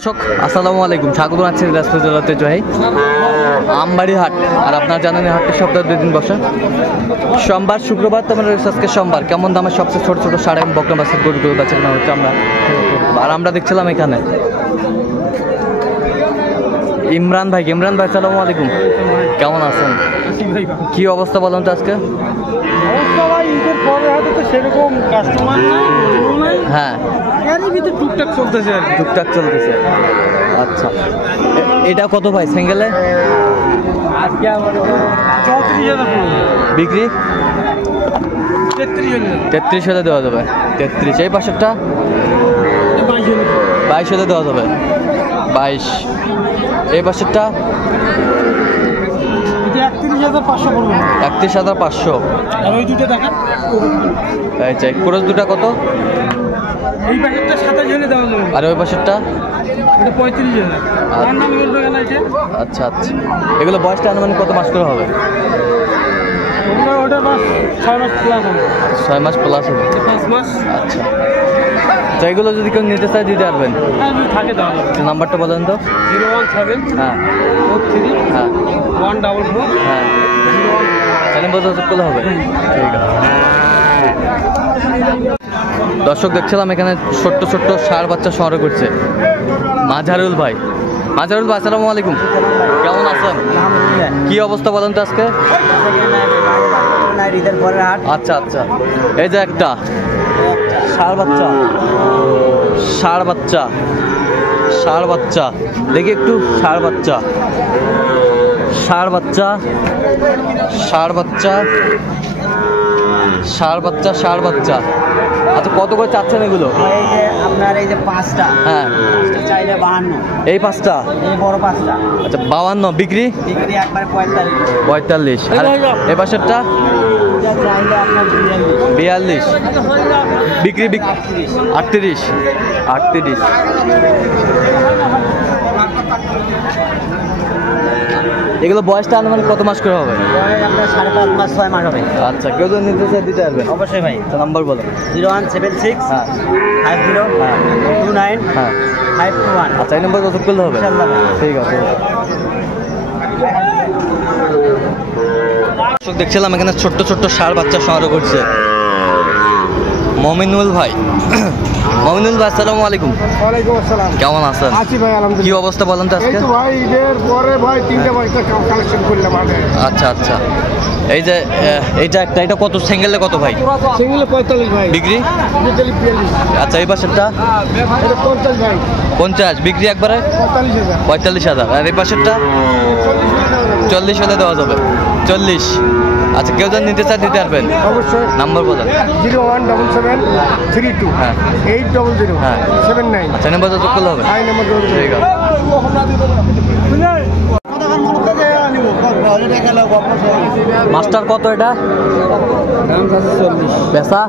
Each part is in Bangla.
দর্শক আসসালামু আলাইকুম, স্বাগত জানাচ্ছি দিনাজপুর জেলার ঐতিহ্যবাহী আমবাড়ি হাট। আর আপনারা জানেন এই হাটটি সপ্তাহে 2 দিন বসে, সোমবার শুক্রবার। তো আমরা আজকে সোমবার কেমন দামের সবচেয়ে ছোট ছোট সার এবং বকনা বাছুর গরুগুলো বেচা কেনা হচ্ছে আমরা দেখছিলাম এখানে ইমরান ভাই। আসসালামু আলাইকুম, কেমন আছেন? কি অবস্থা বলেন তো আজকে? হ্যাঁ, টুকটাক চলতেছে। আচ্ছা, এটা কত ভাই সিঙ্গেলে বিক্রি? 33,000 দেওয়া যাবে। 33। এই পাশেরটা 22,000 দেওয়া যাবে। 22। এই পাশেরটা 31,500। আর ওই দুটো দেখা ক্রস দুটা কত? এই প্যাকেটটা 27,000 দেওয়া যাবে। আর ওই পাশেরটা এটা 35,000। আমার নাম বলবে কেন এটা? আচ্ছা আচ্ছা, এগুলো বয়সটা আনুমানিক কত মাস করে হবে? ওটা মাস 6 মাস প্লাস হবে। 6 মাস প্লাস হবে। 5 মাস। আচ্ছা, তো এগুলো যদি কেউ নিতে চায় দিতে পারবেন? হ্যাঁ, থাকে দেওয়া যাবে। নাম্বারটা বলেন তো। 017 হ্যাঁ 43 হ্যাঁ 144 হ্যাঁ 01। চ্যানেল বলতে করলে হবে। ঠিক আছে। দর্শক দেখছিলাম এখানে ছোট্ট ছোট্ট ষাঁড় বাচ্চা সংগ্রহ করছে মাঝারুল ভাই। আসসালামু আলাইকুম, কেমন আছেন? কি অবস্থা বলেন তো আজকে? আচ্ছা আচ্ছা, এই যে একটা ষাঁড় বাচ্চা দেখি একটু। ষাঁড় বাচ্চা। আচ্ছা, কত করে চাচ্ছেন এগুলো? আপনার এই যে 5টা, হ্যাঁ চাইলে 52। এই 5টা, এই বড় 5টা আচ্ছা 52। বিক্রি একবারে 45। 45। আর এই পাশেরটা চাইলে আপনার 42। বিক্রি 38। এগুলো বয়সটা আনুমানিক কত মাস করে হবে? আপনার 5.5 মাস 6 মাস হবে। আচ্ছা, কেউ যদি নিতে চায় দিতে পারবেন? অবশ্যই ভাই। তো নাম্বার বলো। 0176 হ্যাঁ 50 হ্যাঁ 29 হ্যাঁ 521। আচ্ছা, এই নম্বর যোগাযোগ করলে হবে। ইনশাআল্লাহ। ঠিক আছে। দেখছিলাম এখানে ছোট্ট ছোট্ট ষাঁড় বাচ্চা সংগ্রহ করছে মমিনুল ভাই। আসসালামু আলাইকুম। ওয়ালাইকুম আসসালাম। কেমন আছেন? আছি ভাই, কি আলহামদুলিল্লাহ। অবস্থা বলেন তো আজকে? এই তো ভাই ঈদের পরে ভাই 3টা বাচ্চা কালেকশন করলাম আগে। আচ্ছা আচ্ছা, এই যে এটা কত সিঙ্গেলে কত ভাই? সিঙ্গেলে 45 ভাই। বিক্রি? বিকেলি 42। আচ্ছা, এই পাশেরটা এটা 50 ভাই। 50। বিক্রি একবারে 45,000। 45,000। আর এই পাশেরটা 40,000 দেওয়া যাবে। 40। আচ্ছা, কেউ যদি নিতে চায় দিতে পারবেন? অবশ্যই। নাম্বার বলেন। 01772 হ্যাঁ 800 হ্যাঁ 79। আচ্ছা, নাম্বার যোগাযোগ করলে হবে। আই নাম্বার ধরে। ঠিক আছে। মাস্টার কত এটা? বেচা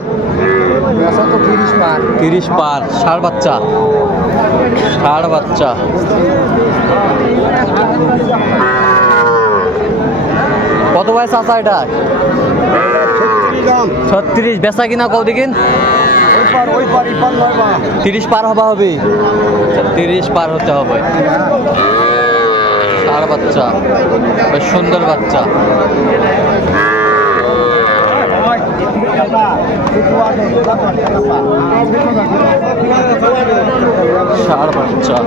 তো 30 পার। 30 পার। ষাঁড় বাচ্চা কত ভাই চাচা এটা? 36। বেচা কিনা কত দিন? 30 পার হবে। 30 পার হতে হবে। ষাঁড় বাচ্চা, বেশ সুন্দর বাচ্চা। ষাঁড় বাচ্চা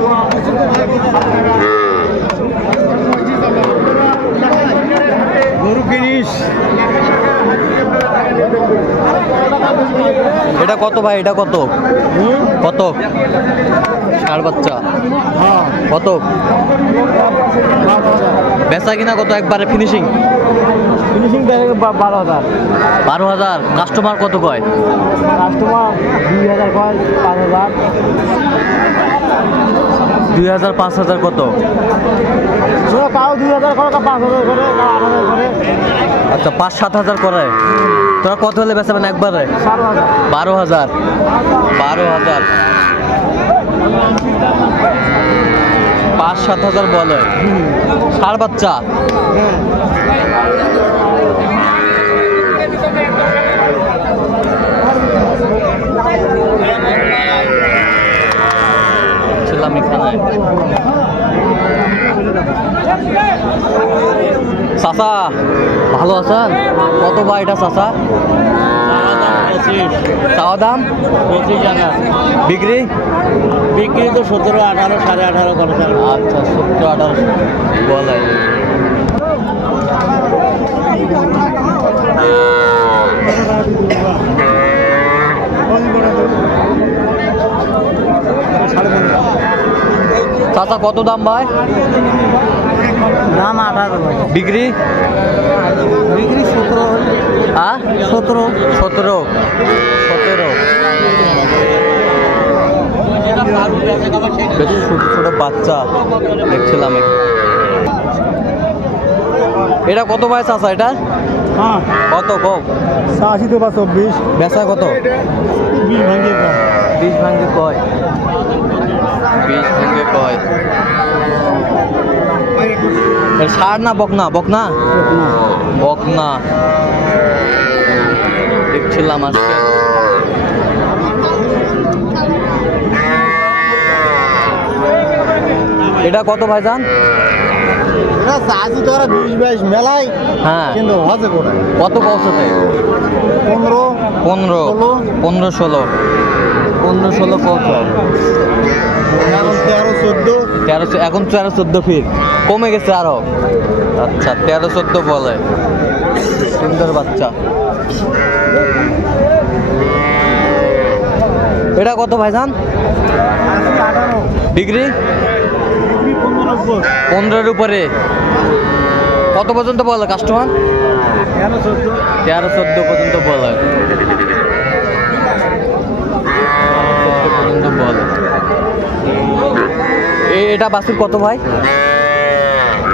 গরু কিনিস। এটা কত ভাই? এটা কত ষাঁড় বাচ্চা? হ্যাঁ, কত বেচা কিনা কত? একবারে ফিনিশিং দেখে 12,000। 12,000। কাস্টমার কত কয়? কাস্টমার 2,000 কয়, 5,000। 2,000 5,000 কত? কাউ 2,000 করে, 5,000 করে, 8,000 করে। আচ্ছা, 5-7,000 করে। তোরা কত হলে বেচাবেন একবারে? 12,000। 12,000। 5-7,000 বলে। ষাঁড় বাচ্চা ছিলাম এখানে। চাচা ভালো আছেন? কত ভাই এটা চাচা? চাওয়া দাম 25 টাকা বিক্রি? বিক্রি তো 17, 18, 18.5 করে। আচ্ছা 17-18 বলে। চাচা কত দাম ভাই? দাম 18 বিক্রি? বিক্রি 17। হ্যাঁ 17। 17 বেশ ছোট ছোট বাচ্চা দেখছিলাম। এটা কত ভাই চাচা? এটা হ্যাঁ কত কম? 80 তো বা 24। বেচা কত? 20 ভাঙে কম। 20 ভাঙে কয়? 20 ভাঙে কয়? ষাড় না বকনা? বকনা বকনা দেখছিলাম আজকে। এটা কত ভাইজান? এটা চাষি তো 20-22 মেলায়। হ্যাঁ কিন্তু হজে করে কত পৌঁছতে? 15 15 16 পৌঁছায়। এখন 13-14। 13 এখন 13-14 ফিট কমে গেছে আরো। আচ্ছা 13-14 বলে। সুন্দর বাচ্চা। এটা কত ভাইজান? 18। ডিগ্রি? বিক্রি 15-90। 15-র উপরে। কত পর্যন্ত বলে কাস্টমার? 13-14। 13-14 পর্যন্ত বলে। 13-14 পর্যন্ত বলে। এটা বাছুর কত ভাই?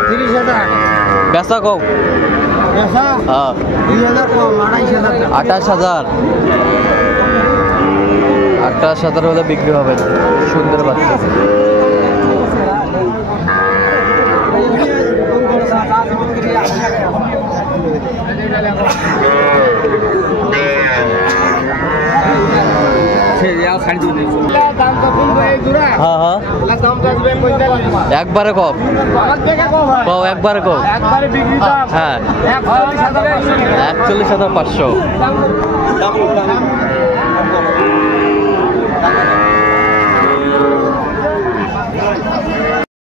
30,000। বেচা কম? পেশা হ্যাঁ 2000 কম, 28,000। 28,000 হলে বিক্রি হবে। সুন্দর বাচ্চা। হ্যাঁ হ্যাঁ একবারে কম কম একবারে কম। হ্যাঁ 41,500।